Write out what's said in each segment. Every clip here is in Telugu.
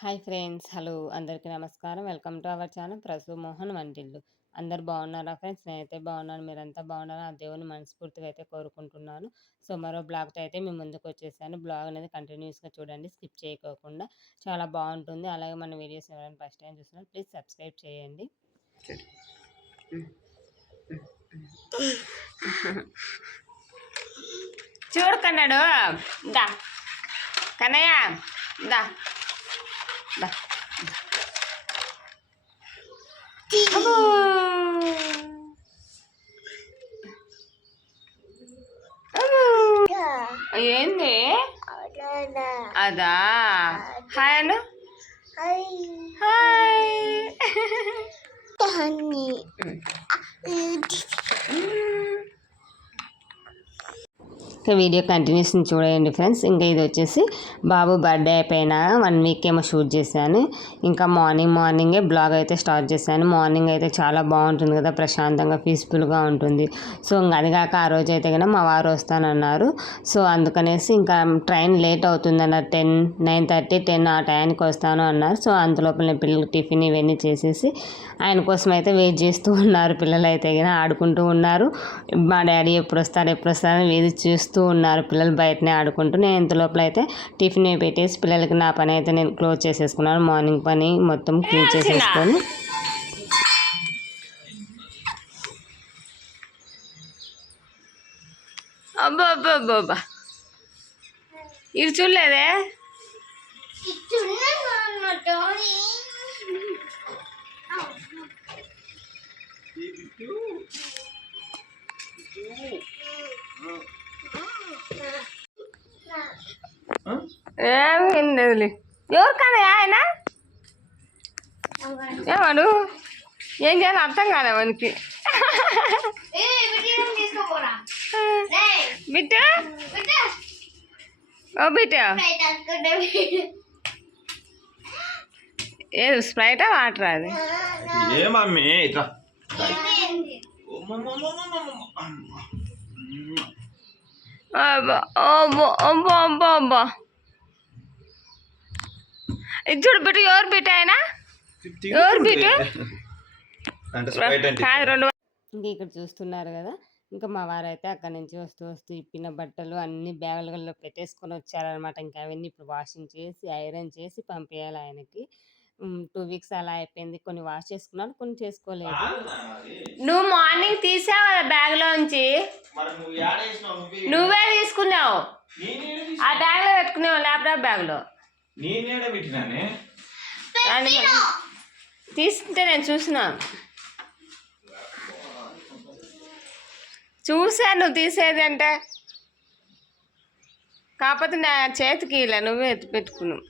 Hi friends. హలో అందరికీ నమస్కారం. Welcome to our channel Prasu Mohan వంటిల్లు. అందరూ బాగున్నారా ఫ్రెండ్స్? నేనైతే బాగున్నాను. మీరంతా బాగున్నారా? ఆ దేవుని మనస్ఫూర్తిగా అయితే కోరుకుంటున్నాను. సో, మరో బ్లాగ్‌తో అయితే మీ ముందుకొచ్చేసాను. బ్లాగ్ అనేది కంటిన్యూయస్‌గా చూడండి. స్కిప్ చేయకోకుండా. చాలా బాగుంటుంది. అలాగే మన వీడియోస్ ఎవరైనా ఫస్ట్ టైం చూస్తున్నారు ప్లీజ్ సబ్స్క్రైబ్ చేయండి. చూడు కన్నాడు. దా కన్నయ్య దా దా. ఏంది అదా? హాయ్ అను. హాయ్. ఇంకా వీడియో కంటిన్యూషన్ చూడండి ఫ్రెండ్స్. ఇంకా ఇది వచ్చేసి బాబు బర్త్డే అయిపోయిన 1 వీక్ ఏమో షూట్ చేశాను. ఇంకా మార్నింగే బ్లాగ్ అయితే స్టార్ట్ చేశాను. మార్నింగ్ అయితే చాలా బాగుంటుంది కదా, ప్రశాంతంగా పీస్ఫుల్గా ఉంటుంది. సో ఇంకా అది కాక ఆ రోజు అయితే కనుక మా వారు వస్తానన్నారు. సో అందుకనేసి ఇంకా ట్రైన్ లేట్ అవుతుంది అన్నారు. 9:30 10 ఆ టైంకి వస్తాను అన్నారు. సో అంతలోపల నేను పిల్లలకి టిఫిన్ ఇవన్నీ చేసేసి ఆయన కోసం అయితే వెయిట్ చేస్తూ ఉన్నారు. పిల్లలు అయితే కనుక ఆడుకుంటూ ఉన్నారు. మా డాడీ ఎప్పుడు వస్తారని వేది చూస్తూ ఉన్నారు. పిల్లలు బయటనే ఆడుకుంటూ నేను ఇంత లోపల అయితే టిఫిన్ పెట్టేసి పిల్లలకి నా పని అయితే నేను క్లోజ్ చేసేసుకున్నాను. మార్నింగ్ పని మొత్తం క్లీన్ చేసేసుకొని అబ్బా అబ్బా అబ్బా అబ్బా ఇది చూడలేదే. ఏమైంది? ఎవరు కానీ ఆయన ఏమాడు ఏం చేయాలి అర్థం కాలే మనకి. బిట్టు ఓ బిట్టు ఏది స్ప్రైటా వాటరా? అది ఇది చూడు బిట్టు. ఎవరు బిట్టు ఆయన? ఎవరు బిట్టు? ఇంకా ఇక్కడ చూస్తున్నారు కదా. ఇంకా మా వారైతే అక్కడ నుంచి వస్తూ ఇప్పిన బట్టలు అన్ని బ్యాగులలో పెట్టేసుకొని వచ్చారనమాట. ఇంకా అవన్నీ ఇప్పుడు వాషింగ్ చేసి ఐరన్ చేసి పంపించాలి ఆయనకి. 2 వీక్స్ అలా అయిపోయింది. కొన్ని వాష్ చేసుకున్నాను, కొన్ని చేసుకోలేదు. నువ్వు మార్నింగ్ తీసావు కదా బ్యాగ్లోంచి. నువ్వే తీసుకున్నావు. ఆ బ్యాగ్లో పెట్టుకున్నావు, ల్యాప్టాప్ బ్యాగ్లో తీసుకుంటే నేను చూసాను తీసేది అంటే. కాకపోతే నా చేతికి ఇలా నువ్వే ఎత్తి పెట్టుకున్నావు.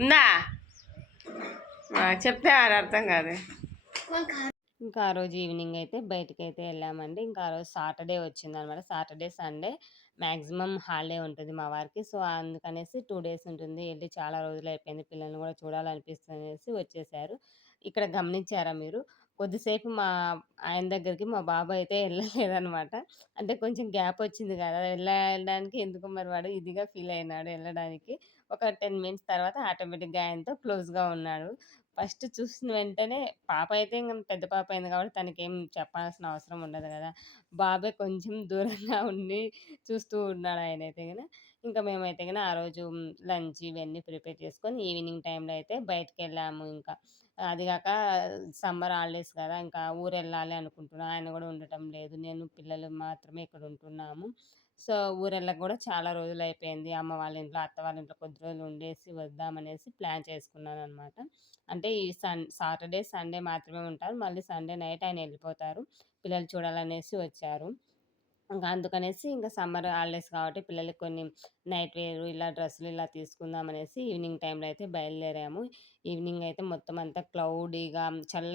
ఉందా చెప్తే అది అర్థం కాదు. ఇంకా ఆ రోజు ఈవినింగ్ అయితే బయటకు అయితే వెళ్ళామండి. ఇంకా ఆ రోజు సాటర్డే వచ్చిందనమాట. సాటర్డే సండే మ్యాక్సిమం హాలిడే ఉంటుంది మా వారికి. సో అందుకనేసి 2 డేస్ ఉంటుంది. వెళ్ళి చాలా రోజులు అయిపోయింది, పిల్లల్ని కూడా చూడాలనిపిస్తుంది వచ్చేసారు. ఇక్కడ గమనించారా మీరు? కొద్దిసేపు ఆయన దగ్గరికి మా బాబు అయితే వెళ్ళలేదనమాట. అంటే కొంచెం గ్యాప్ వచ్చింది కదా, వెళ్ళడానికి ఎందుకు మరి వాడు ఇదిగా ఫీల్ అయినాడు వెళ్ళడానికి. ఒక 10 మినిట్స్ తర్వాత ఆటోమేటిక్గా ఆయనతో క్లోజ్గా ఉన్నాడు. ఫస్ట్ చూసిన వెంటనే పాప అయితే ఇంక పెద్ద పాప అయింది కాబట్టి తనకేం చెప్పాల్సిన అవసరం ఉండదు కదా. బాబే కొంచెం దూరంగా ఉండి చూస్తూ ఉన్నాడు ఆయనైతే గన. ఇంకా మేమైతే గన ఆ రోజు లంచ్ ఇవన్నీ ప్రిపేర్ చేసుకొని ఈవినింగ్ టైంలో అయితే బయటకెళ్ళాము. ఇంకా అది కాక సమ్మర్ హాలిడేస్ కదా, ఇంకా ఊరెళ్ళాలి అనుకుంటున్నాను. ఆయన కూడా ఉండటం లేదు. నేను పిల్లలు మాత్రమే ఇక్కడ ఉంటున్నాము. సో ఊరెళ్ళక కూడా చాలా రోజులు అయిపోయింది. అమ్మ వాళ్ళ ఇంట్లో, అత్త వాళ్ళ ఇంట్లో కొద్ది రోజులు ఉండేసి వద్దామనేసి ప్లాన్ చేసుకున్నాను అనమాట. అంటే ఈ సాటర్డే సండే మాత్రమే ఉంటారు. మళ్ళీ సండే నైట్ ఆయన వెళ్ళిపోతారు. పిల్లలు చూడాలనేసి వచ్చారు. ఇంకా అందుకనేసి ఇంకా సమ్మర్ హాలిడేస్ కాబట్టి పిల్లలకి కొన్ని నైట్ వేర్ ఇలా డ్రెస్సులు ఇలా తీసుకుందాం అనేసి ఈవినింగ్ టైంలో అయితే బయలుదేరాము. ఈవినింగ్ అయితే మొత్తం అంతా క్లౌడీగా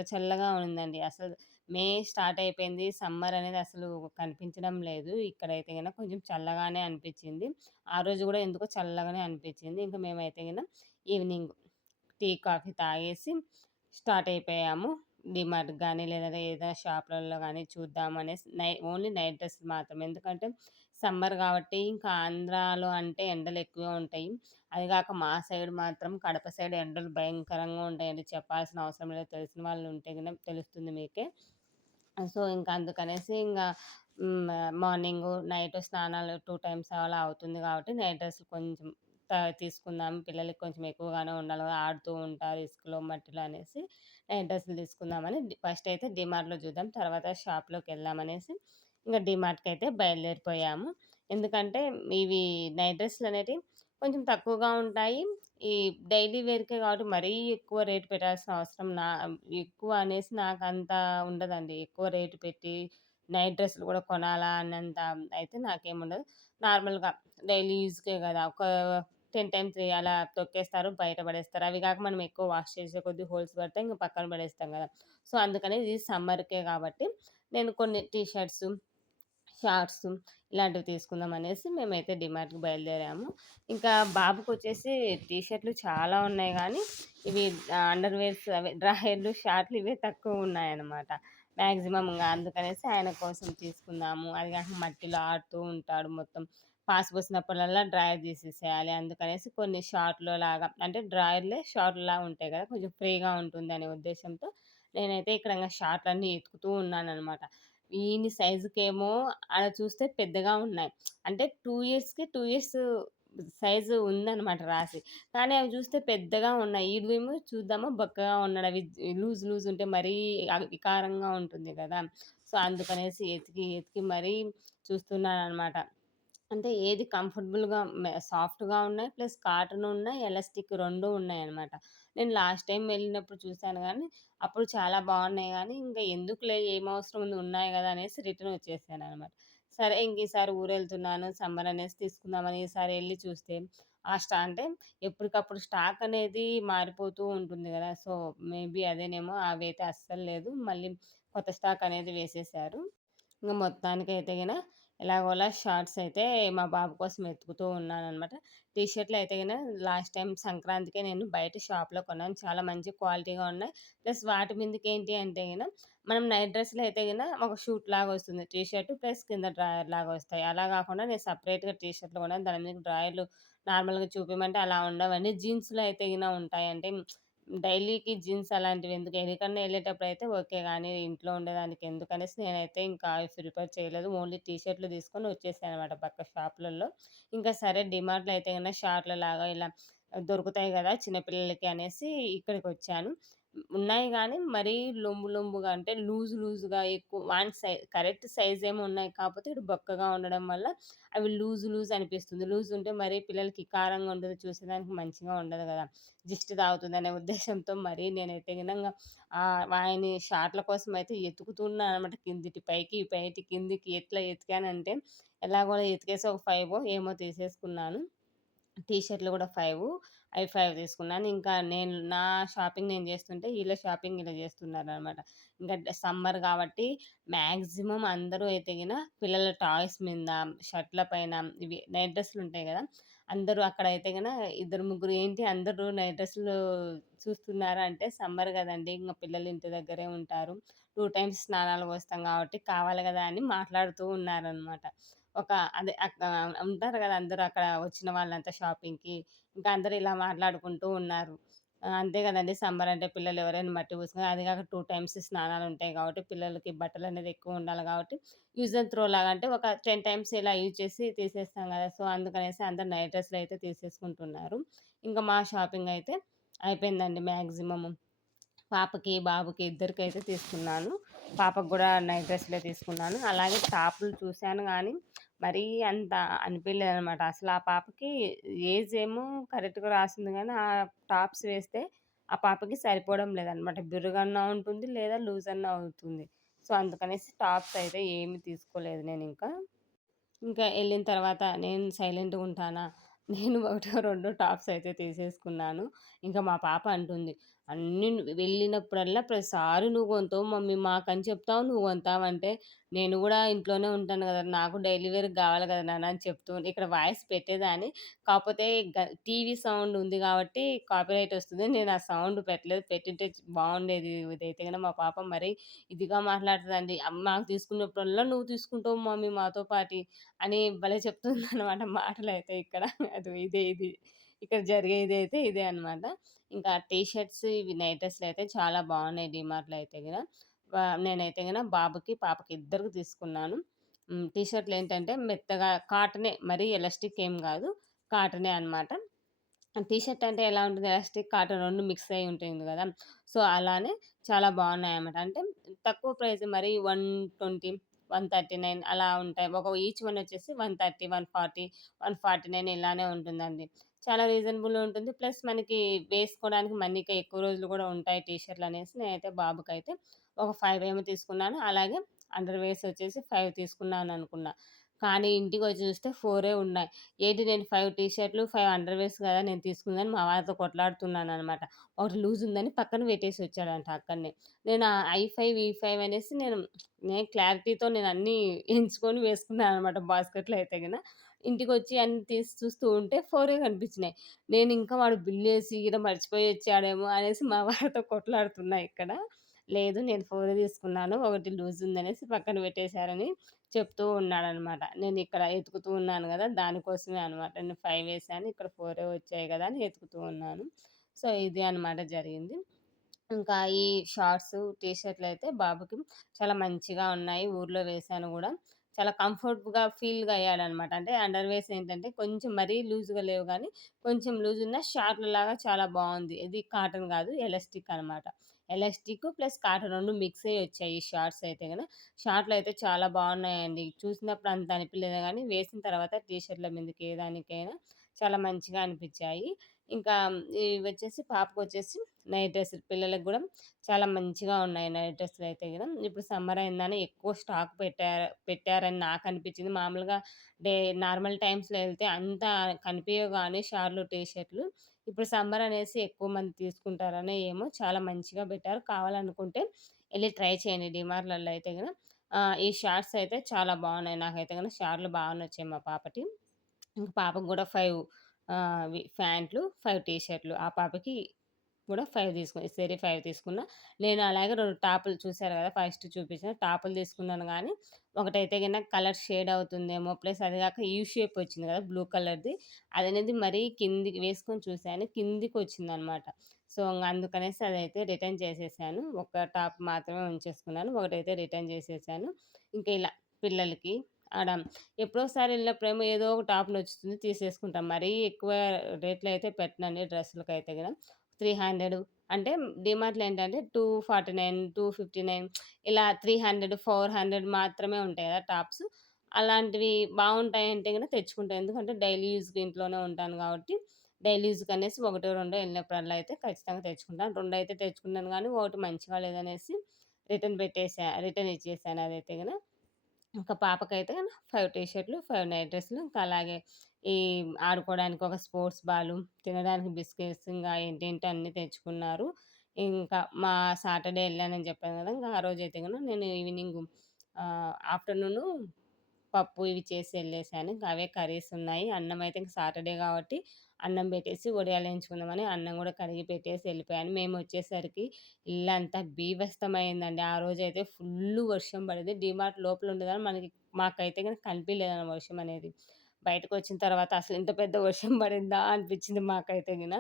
చల్లగా ఉందండి. అసలు మే స్టార్ట్ అయిపోయింది. సమ్మర్ అనేది అసలు కనిపించడం లేదు. ఇక్కడైతే గనక కొంచెం చల్లగానే అనిపించింది. ఆ రోజు కూడా ఎందుకో చల్లగానే అనిపించింది. ఇంకా మేమైతే గన ఈవినింగ్ టీ కాఫీ తాగేసి స్టార్ట్ అయిపోయాము. డిమార్ట్‌కి గానీ లేదంటే ఏదైనా షాపులలో గానీ చూద్దాం అనేసి ఓన్లీ నైట్ డ్రెస్సులు మాత్రమే. ఎందుకంటే సమ్మర్ కాబట్టి ఇంకా ఆంధ్రాలో అంటే ఎండలు ఎక్కువగా ఉంటాయి. అది గాక మా సైడ్ మాత్రం కడప సైడ్ ఎండలు భయంకరంగా ఉంటాయండి. చెప్పాల్సిన అవసరం లేదు. తెలిసిన వాళ్ళు ఉంటే గనక తెలుస్తుంది మీకే. సో, ఇంక అందుకనేసి హ్మ్. మార్నింగు, నైటు స్నానాలు 2 టైమ్స్ అలా అవుతుంది కాబట్టి నైట్ డ్రెస్‌లు కొంచెం తీసుకుందాం. పిల్లలకి కొంచెం ఎక్కువగానే ఉండాలి కదా! ఆడుతూ ఉంటారు ఇసుకలో, మట్టిలో అనేసి నైట్ డ్రెస్‌లు తీసుకుందామని ఫస్ట్ అయితే డీమార్ట్‌లో చూద్దాం. తర్వాత షాప్‌లోకెళ్దామనేసి ఇంక డీమార్ట్‌కయితే బయలుదేరిపోయాము. ఎందుకంటే ఇవి నైట్ డ్రెస్‌లనేటివి కొంచెం తక్కువగా ఉంటాయి. ఈ డైలీ వేర్‌కే కాబట్టి మరీ ఎక్కువ రేట్ పెట్టాల్సిన అవసరం ఎక్కువ అనేసి నాకంత ఉండదండి. ఎక్కువ రేట్ పెట్టి నైట్ డ్రెస్‌లు గూడా కొనాలా అన్నంత అయితే నాకేముండదు. నార్మల్‌గా డైలీ యూజ్‌కే గదా! ఒక 10 టైమ్స్ అలా తొక్కేస్తారు, బయట పడేస్తారు. అవి గాక మనం ఎక్కువ వాష్ చేసే కొద్దీ హోల్స్ పడతాయి. ఇంక పక్కన పడేస్తాం గదా! సో, అందుకని ఇది సమ్మర్‌కే కాబట్టి నేను కొన్ని టీ షర్ట్సు, షార్ట్సు ఇలాంటివి తీసుకుందామనేసి మేమైతే డీమార్ట్‌కి బయలుదేరాము. ఇంకా బాబుకొచ్చేసి టీ షర్ట్‌లు చాలా ఉన్నాయి గానీ, ఇవి అండర్‌వేర్స్ అవే డ్రాయర్లు, షార్ట్‌లు ఇవే తక్కువున్నాయన్నమాట. మాక్సిమం అందుకనేసి ఆయన కోసం తీసుకుందాము. అది గాక మట్టిలో ఆడుతూ ఉంటాడు మొత్తం. పాస్ పోసినప్పుడల్లా డ్రాయర్ తీసేసేయాలి. అందుకనేసి కొన్ని షార్ట్‌లో లాగా అంటే డ్రాయర్‌లే షార్ట్‌లాగా ఉంటాయి గదా! కొంచెం ఫ్రీగా ఉంటుందనే ఉద్దేశ్యంతో నేనైతే ఇక్కడ షార్ట్‌లన్నీ ఎతుకుతూ ఉన్నాననమాట. ఈయన సైజుకేమో ఆడ చూస్తే పెద్దగా ఉన్నాయి. అంటే 2 ఇయర్స్‌కి 2 ఇయర్స్ సైజు ఉందనమాట రాసి. కానీ అవి చూస్తే పెద్దగా ఉన్నాయి. ఈడివేమో చూద్దామా బక్కగా ఉన్నాడు. అవి లూజ్ లూజ్ ఉంటే మరీ వికారంగా ఉంటుంది గదా! సో, అందుకనేసి ఎతికి ఎతికి మరీ చూస్తున్నాననమాట. అంటే ఏది కంఫర్టబుల్‌గా సాఫ్ట్‌గా ఉన్నాయి. ప్లస్ కాటన్ ఉన్నాయి. ఎలాస్టిక్ 2 ఉన్నాయన్నమాట. నేను లాస్ట్ టైమ్ వెళ్ళినప్పుడు చూసాను గానీ, అప్పుడు చాలా బాగున్నాయి గానీ, ఇంక ఎందుకులే ఏమవసరం ఉంది ఉన్నాయి గదా! అనేసి రిటర్న్ వచ్చేసాననమాట. సరే ఇంక ఈసారి ఊరెళ్తున్నాను సమ్మర్ అనేసి తీసుకుందామని ఈసారి ఎళ్లి చూస్తే, అంటే ఎప్పటికప్పుడు స్టాక్ అనేది మారిపోతూ ఉంటుంది గదా! సో, మేబీ అదేనేమో అవైతే అస్సలు లేదు. మళ్ళీ కొత్త స్టాక్ అనేది వేసేసారు. ఇంక మొత్తానికైతే ఎలాగోలా షార్ట్స్ అయితే మా బాబు కోసం వెతుకుతూ ఉన్నాననమాట. టీ షర్ట్‌లు అయితే లాస్ట్ టైమ్ సంక్రాంతికే నేను బయట షాప్‌లో కొన్నాను. చాలా మంచి క్వాలిటీగా ఉన్నాయి. ప్లస్ వాటి మీదకేంటి అంటే మనం నైట్ డ్రెస్‌లో అయితే ఒక షూట్‌లాగా వస్తుంది. టీ షర్ట్ ప్లస్ కింద డ్రాయర్‌లాగా వస్తాయి. అలా కాకుండా నేను సెపరేట్‌గా టీ షర్ట్‌లు కొన్నాను. దాని మీద డ్రాయర్‌లు నార్మల్‌గా చూపియమంటే అలా ఉండవండి. జీన్స్‌లో అయితే ఉంటాయి. అంటే డైలీకి జీన్స్ అలాంటివెందుకు ఎక్కడికన్నా ఎళ్ళేటప్పుడైతే ఓకే గానీ, ఇంట్లో ఉండేదానికి ఎందుకనేసి నేనైతే ఇంకా అవి ప్రిఫర్ చేయలేదు. ఓన్లీ టీ షర్ట్‌లు తీసుకొని వచ్చేసాననమాట పక్క షాపులలో. ఇంకా సరే డీమార్ట్‌లో అయితే షార్ట్‌లలాగా ఇలా దొరుకుతాయి గదా! చిన్న పిల్లలకి అనేసి ఇక్కడికొచ్చాను. ఉన్నాయి గానీ, మరీ లొంబు లొంబుగా అంటే లూజ్‌గా ఎక్కువ వాని కరెక్ట్ సైజేమో ఉన్నాయి. కాపోతే ఇటు బక్కగా ఉండడం వల్ల అవి లూజ్ అనిపిస్తుంది. లూజ్ ఉంటే మరీ పిల్లలకి కారంగా ఉండదు. చూసేదానికి మంచిగా ఉండదు గదా! దిష్టి తాకుతుందనే ఉద్దేశ్యంతో మరీ నేనైతే వాని షార్ట్‌ల కోసమయితే ఎతుకుతున్నాననమాట. కిందిటి పైకి, పైటి కిందికి ఎట్లా ఎతికానంటే ఎలాగోలా ఎతికేసి ఒక 5 ఏమో తీసేసుకున్నాను. టీ షర్ట్‌లు గూడా 5 అవి 5 తీసుకున్నాను. ఇంకా నా షాపింగ్ నేను జేస్తుంటే ఈళ్ళ షాపింగ్ ఈళ్ళు జేస్తున్నారనమాట. ఇంకా సమ్మర్ గాబట్టి మాక్సిమం అందరూ అయితే పిల్లల టాయ్స్ మీద, షర్ట్‌ల పైన ఇవి నైట్ డ్రెస్సులుంటాయి గదా! అందరూ అక్కడైతే ఇద్దరు, ముగ్గురు ఏంటి అందరూ నైట్ డ్రెస్సులు చూస్తున్నారా అంటే సమ్మర్ గదండీ! ఇంగ పిల్లలు ఇంటి దగ్గరే ఉంటారు. 2 టైమ్స్ స్నానాలు పోస్తాం గాబట్టి కావాలి గదా! అని మాట్లాడుతూ ఉన్నారనమాట. ఒక అదే ఉంటారు గదా! అందరూ అక్కడ వచ్చిన వాళ్ళంతా షాపింగ్‌కి. ఇంకా అందరూ ఇలా మాట్లాడుకుంటూ ఉన్నారు. అంతే గదండీ! సమ్మర్ అంటే పిల్లలు ఎవరైనా మట్టి పూసుకొని అది గాక 2 టైమ్స్ స్నానాలుంటాయి గాబట్టి, పిల్లలకి బట్టలనేది ఎక్కువుండాలి గాబట్టి, యూజ్ అండ్ త్రో లాగా అంటే ఒక 10 టైమ్స్ ఇలా యూజ్ చేసి తీసేస్తాం గదా! సో, అందుకనేసి అందరూ నైట్ డ్రెస్‌లయితే తీసేసుకుంటున్నారు. ఇంకా మా షాపింగయితే అయిపోయిందండి మాక్సిమము. పాపకి, బాబుకి ఇద్దరికైతే తీసుకున్నాను. పాపకు గూడా నైట్ డ్రెస్‌లే తీసుకున్నాను. అలాగే టాపులు చూసాను గానీ, మరీ అంత అనిపియలేదనమాట. అసలు ఆ పాపకి ఏజ్ ఏమో కరెక్ట్‌గా రాసుంది గానీ, ఆ టాప్స్ వేస్తే ఆ పాపకి సరిపోవడం లేదనమాట. బిర్రుగన్నా ఉంటుంది, లేదా లూజ్ అన్నా అవుతుంది. సో, అందుకనేసి టాప్స్ అయితే ఏమి తీసుకోలేదు నేనింకా. ఇంకా ఎళ్ళిన తర్వాత నేను సైలెంట్‌గుంటానా, నేను ఒకటో రెండో టాప్స్ అయితే తీసేసుకున్నాను. ఇంకా మా పాప అంటుంది, అన్నీ వెళ్ళినప్పుడల్లా ప్రతిసారి "నువ్వు కొంటావు మమ్మీ మాకని చెప్తావు, నువ్వు కొంటావంటే" నేను గూడా ఇంట్లోనే ఉంటాను గదా! నాకు డైలీ వేర్‌కి గావాలి గదా నాన్న అని ఇక్కడ వాయిస్ పెట్టేదాన్ని. కాపోతే టీవీ సౌండ్ ఉంది గాబట్టి కాపీరైట్ ఒస్తుంది. నేను ఆ సౌండ్ పెట్టలేదు. పెట్టుంటే బావుండేది. ఇదైతే గన మా పాప మరీ ఇదిగా మాట్లాడుతదండి. మాకు తీసుకున్నప్పుడల్లా "నువ్వు తీసుకుంటావు మమ్మీ మాతో పాటి" అని భలే చెప్తుందనమాట మాటలైతే ఇక్కడ. ఇది. ఇక్కడ జరిగేదైతే ఇదే అనమాట. ఇంకా టీ షర్ట్స్, ఇవి నైట్ డ్రెస్‌లయితే చాలా బావున్నాయి డీమార్ట్‌లో అయితే గిన. నేనైతే గిన బాబుకి, పాపకి ఇద్దరికి తీసుకున్నాను. టీ షర్ట్‌లేంటంటే మెత్తగా కాటనే మరీ ఎలాస్టిక్ ఏం గాదు. కాటనే అనమాట. టీ షర్ట్ అంటే ఎలా ఉంటుంది ఎలాస్టిక్, కాటన్ 2 మిక్స్ అయ్యి ఉంటుంది గదా! సో, అలానే చాలా బావున్నాయన్నమాట. అంటే తక్కువ ప్రైస్ మరి 120, 139 అలా ఉంటాయి. ఈచ్ వన్ వచ్చేసి 130, 140, 149 ఇలానే ఉంటుందండి. చాలా రీజనబుల్ ఉంటుంది. ప్లస్ మనకి వేసుకోవడానికి మన్నిక ఎక్కువ రోజులు గూడా ఉంటాయి టీ షర్ట్‌లనేసి నేనైతే బాబుకైతే ఒక 5 ఏమో తీసుకున్నాను. అలాగే అండర్‌వేర్స్ వచ్చేసి 5 తీసుకున్నాననుకున్నా. కానీ ఇంటికొచ్చి చూస్తే 4 ఉన్నాయి. ఏంటి నేను 5 టీ షర్ట్‌లు, 5 అండర్‌వేర్స్ గదా! నేను తీసుకుందని మా వారితో కొట్లాడుతున్నాననమాట. ఒకటి లూజ్ ఉందని పక్కన పెట్టేసి వచ్చాడంట అక్కడనే. నేను ఐ5, ఈ5 అనేసి నేను క్లారిటీతో నేనన్నీ ఎంచుకొని వేసుకున్నాననమాట బాస్కెట్‌లో అయితే గిన. ఇంటికొచ్చి అన్ని తీసి చూస్తూ ఉంటే 4 కనిపించినాయి. నేనింకా వాడు బిల్లేసి ఈడ మర్చిపోయి వచ్చాడేమో అనేసి మా వారితో కొట్లాడుతున్నా ఇక్కడ. లేదు నేను 4 తీసుకున్నాను. ఒకటి లూజ్ ఉందనేసి పక్కన పెట్టేశారని చెప్తూ ఉన్నాడనమాట. నేనిక్కడ ఎతుకుతూ ఉన్నాను గదా! దానికోసమే అనమాట. నేను 5 ఏసాను. ఇక్కడ 4 వచ్చాయి గదా! అని ఎతుకుతూ ఉన్నాను. సో, ఇది అనమాట జరిగింది. ఇంకా ఈ షార్ట్సు, టీ షర్ట్‌లయితే బాబుకి చాలా మంచిగా ఉన్నాయి. ఊర్లో వేశాను గూడా. చాలా కంఫర్ట్‌గా ఫీల్‌గా అయ్యాడనమాట. అంటే అండర్‌వేర్స్ ఏంటంటే కొంచెం మరీ లూజ్‌గా లేవు గానీ, కొంచెం లూజున్న షార్ట్‌లలాగా చాలా బావుంది. ఇది కాటన్ గాదు ఎలాస్టిక్ అనమాట. ఎలాస్టిక్ ప్లస్ కాటన్ 2 మిక్స్ అయ్యి వచ్చాయి ఈ షార్ట్స్ అయితే గన. షార్ట్‌లయితే చాలా బావున్నాయండి. చూసినప్పుడు అంత అనిపియలేదు గానీ, వేసిన తర్వాత టీ షర్ట్‌ల మీదకి ఏ దానికైనా చాలా మంచిగా అనిపిచ్చాయి. ఇంకా ఇవొచ్చేసి పాపకొచ్చేసి నైట్ డ్రెస్సులు పిల్లలకి గూడా చాలా మంచిగా ఉన్నాయి నైట్ డ్రెస్సులయితే గిన. ఇప్పుడు సమ్మర్ అయిందని ఎక్కువ స్టాక్ పెట్టారని నాకనిపిచ్చింది. మామూలుగా డే నార్మల్ టైమ్స్‌లో ఎళ్తే అంత కనిపియవు గానీ షార్ట్‌లు, టీ షర్ట్‌లు. ఇప్పుడు సమ్మర్ అనేసి ఎక్కువ మంది తీసుకుంటారనో ఏమో చాలా మంచిగా పెట్టారు. కావాలనుకుంటే ఎళ్లి ట్రై చేయండి డీమార్ట్‌లలో అయితే గిన. ఈ షార్ట్స్ అయితే చాలా బావున్నాయి. నాకైతే గన షార్ట్‌లు బాగా నచ్చాయి మా పాపకి. ఇంక పాపకి గూడా 5 ఫ్యాంట్లు, 5 టీ షర్ట్‌లు. ఆ పాపకి కూడా 5 సరి 5 తీసుకున్నా. నేను అలాగే 2 టాపులు చూసారు గదా! ఫస్ట్ చూపించిన టాపులు తీసుకున్నాను గానీ, ఒకటైతే గిన కలర్ షేడ్ అవుతుందేమో, ప్లస్ అది గాక యూ షేప్ వచ్చింది గదా! బ్లూ కలర్‌ది. అదనేది మరీ కిందికి వేసుకొని చూసాను. కిందికొచ్చిందనమాట. సో, అందుకనేసి అదైతే రిటర్న్ చేసేసాను. ఒక టాప్ మాత్రమే ఉంచేసుకున్నాను. ఒకటైతే రిటర్న్ చేసేసాను. ఇంక ఇలా పిల్లలకి ఆడ ఎప్పుడోసారి ఎళ్ళినప్పుడేమో ఏదో ఒక టాప్ నచ్చుతుంది తీసేసుకుంటాం. మరీ ఎక్కువ రేట్‌లో అయితే పెట్టనండి డ్రెస్సులకైతే గన. 300 అంటే డీమార్ట్‌లో ఏంటంటే 249, 259 ఇలా 300, 400 మాత్రమే ఉంటాయి గదా! టాప్స్. అలాంటివి బావుంటాయంటే గనుక తెచ్చుకుంటా. ఎందుకంటే డైలీ యూజ్‌కి ఇంట్లోనే ఉంటాను గాబట్టి, డైలీ యూజ్‌కనేసి ఒకటో, రెండో ఎళ్ళినప్పుడల్లా అయితే ఖచ్చితంగా తెచ్చుకుంటాను. 2 అయితే తెచ్చుకున్నాను గానీ, ఒకటి మంచిగా లేదనేసి రిటర్న్ ఇచ్చేసాను అదైతే గన. ఇంకా పాపకైతే 5 టీ షర్ట్‌లు, 5 నైట్ డ్రెస్‌లు ఇంకా అలాగే ఈ ఆడుకోవడానికి ఒక స్పోర్ట్స్ బాలు, తినడానికి బిస్కెట్స్ ఇంగా ఏంటేంటో అన్నీ తెచ్చుకున్నారు. ఇంకా సాటర్‌డే ఎళ్ళానని చెప్పాను గదా! ఇంక ఆ రోజైతే గను నేను ఈవినింగు ఆఫ్టర్‌నూను పప్పు ఇవి చేసి ఎళ్ళేసాను. ఇంక అవే కర్రీస్ ఉన్నాయి. అన్నం అయితే ఇంక సాటర్‌డే గాబట్టి అన్నం బెట్టేసి వడియాలేయించుకుందామని అన్నం గూడా కడిగి పెట్టేసి ఎళ్ళిపోయాను. మేమొచ్చేసరికి ఇల్లంతా బీభత్సమైందండి. ఆ రోజైతే ఫుల్లు వర్షం పడింది. డీమార్ట్ లోపల ఉండదని మాకైతే గనుక కనిపియలేదనమాట వర్షం అనేది. బయటకొచ్చిన తర్వాత అసలు ఇంత పెద్ద వర్షం పడిందా అనిపిచ్చింది మాకైతే గిన.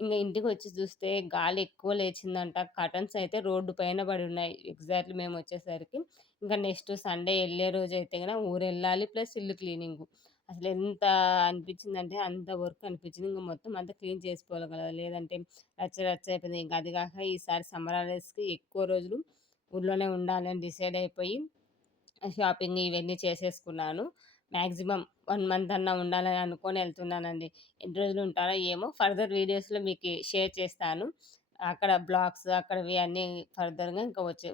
ఇంగ ఇంటికొచ్చి చూస్తే గాలి ఎక్కువ లేచిందంట. కర్టన్స్ అయితే రోడ్డు పైన పడున్నాయి. ఎగ్జాక్ట్‌లీ మేమొచ్చేసరికి. ఇంకా నెక్స్ట్ సండే ఎళ్ళే రోజైతే గన ఊరెళ్ళాలి ప్లస్ ఇల్లు క్లీనింగు. అసలెంత అనిపిచ్చిందంటే అంత వర్క్ అనిపిచ్చింది. ఇంక మొత్తం అంతా క్లీన్ చేసుకోవాలి కదా! లేదంటే రచ్చ రచ్చ అయిపోయింది. ఇంక అది గాక ఈసారి సమ్మర్ హాలిడేస్‌కి ఎక్కువ రోజులు ఊర్లోనే ఉండాలి అని డిసైడ్ అయిపోయి షాపింగ్ ఇవన్నీ చేసేసుకున్నాను. మాక్సిమం 1 మంత్ అన్నా ఉండాలని అనుకోని ఎళ్తున్నానండి. ఎన్ని రోజులు ఉంటానో ఏమో ఫర్దర్ వీడియోస్‌లో మీకి షేర్ చేస్తాను. అక్కడ బ్లాగ్స్ అక్కడివి అన్నీ ఫర్దర్‌గా ఇంకా వచ్చే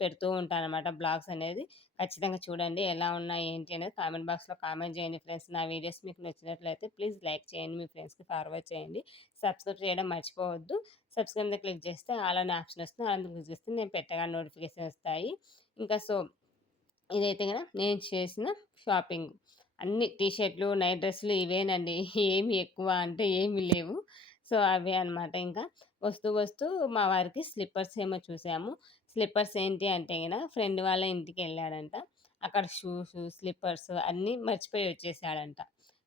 పెడుతూ ఉంటాననమాట బ్లాగ్స్ అనేది. ఖచ్చితంగా చూడండి. ఎలా ఉన్నాయి ఏంటి అనేది కామెంట్ బాక్స్‌లో కామెంట్ చేయండి ఫ్రెండ్స్. నా వీడియోస్ మీకు నచ్చినట్లయితే ప్లీజ్ లైక్ చేయండి. మీ ఫ్రెండ్స్‌కి ఫార్వర్డ్ చేయండి. సబ్స్క్రైబ్ చేయడం మర్చిపోవద్దు. సబ్స్క్రైబ్ మీద క్లిక్ చేస్తే ఆల్ అనే ఆప్షన్ వస్తుంది. అందులో క్లిక్ చేస్తే నేను పెట్టగానే నోటిఫికేషన్ వస్తాయి. ఇంకా ఇదైతే గన నేను చేసిన షాపింగ్. అన్ని టీ షర్ట్‌లు, నైట్ డ్రెస్సులు ఇవేనండి. ఏమి ఎక్కువ అంటే ఏమి లేవు. అవే అనమాట ఇంకా. వస్తూ మా వారికి స్లిప్పర్స్ ఏమో చూసాము. స్లిప్పర్స్ ఏంటి అంటే గన ఫ్రెండ్ వాళ్ళ ఇంటికెళ్ళాడంట. అక్కడ స్లిప్పర్స్ అన్నీ మర్చిపోయి వచ్చేసాడంట.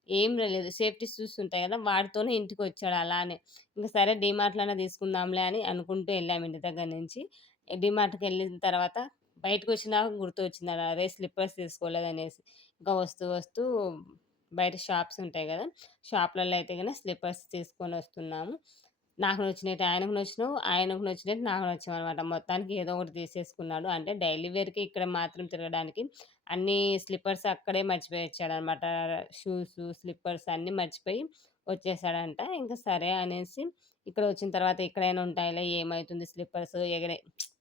ఏం లేదు. సేఫ్టీ షూస్ ఉంటాయి గదా! వాటితోనే ఇంటికొచ్చాడు అలానే. ఇంక సరే డీమార్ట్‌లోనే తీసుకుందాంలే అని అనుకుంటూ ఎళ్ళాము ఇంటి దగ్గర నుంచి. డీమార్ట్‌కెళ్ళిన తర్వాత బయటకొచ్చినాక గుర్తొచ్చింది. అరే! స్లిప్పర్స్ తీసుకోలేదనేసి. ఇంకా వస్తూ బయట షాప్స్ ఉంటాయి గదా! షాప్‌లలో అయితే గన స్లిప్పర్స్ తీసుకొనొస్తున్నాము. నాకు నచ్చినట్టు ఆయనకు నచ్చినవు, ఆయనకు నచ్చినట్టు నాకు నచ్చావనమాట. మొత్తానికి ఏదో ఒకటి తీసేసుకున్నాడు. అంటే డైలీ వేర్‌కి ఇక్కడ మాత్రం తిరగడానికి అన్నీ స్లిప్పర్స్ అక్కడే మర్చిపోయి వచ్చాడనమాట. స్లిప్పర్స్ అన్నీ మర్చిపోయి వచ్చేసాడంట. ఇంక సరే అనేసి ఇక్కడొచ్చిన తర్వాత ఎక్కడైనా ఉంటాయిలే ఏమైతుంది స్లిప్పర్స్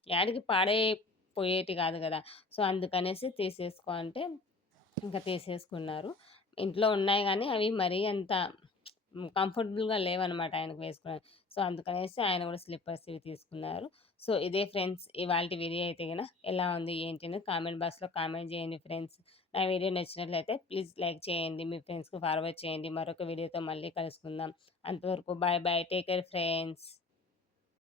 యాడికి పాడైపోయేటి కాదు గదా! అందుకనేసి తీసేసుకో అంటే ఇంక తీసేసుకున్నారు. ఇంట్లో ఉన్నాయి గానీ అవి మరీ అంత కంఫర్టబుల్‌గా లేవనమాట ఆయనకు వేసుకోవడానికి. అందుకనేసి ఆయన గూడా స్లిప్పర్స్ ఇవి తీసుకున్నారు. ఇదే ఫ్రెండ్స్ ఇవాల్టి వీడియో అయితే గన ఎలా ఉంది ఏంటి అనేది కామెంట్ బాక్స్‌లో కామెంట్ జేయండి ఫ్రెండ్స్. నా వీడియో నచ్చినట్లయితే ప్లీజ్ లైక్ చేయండి. మీ ఫ్రెండ్స్‌కి ఫార్వర్డ్ చేయండి. మరొక వీడియోతో మళ్ళీ కలుసుకుందాం. అంతవరకు bye bye. Take care friends.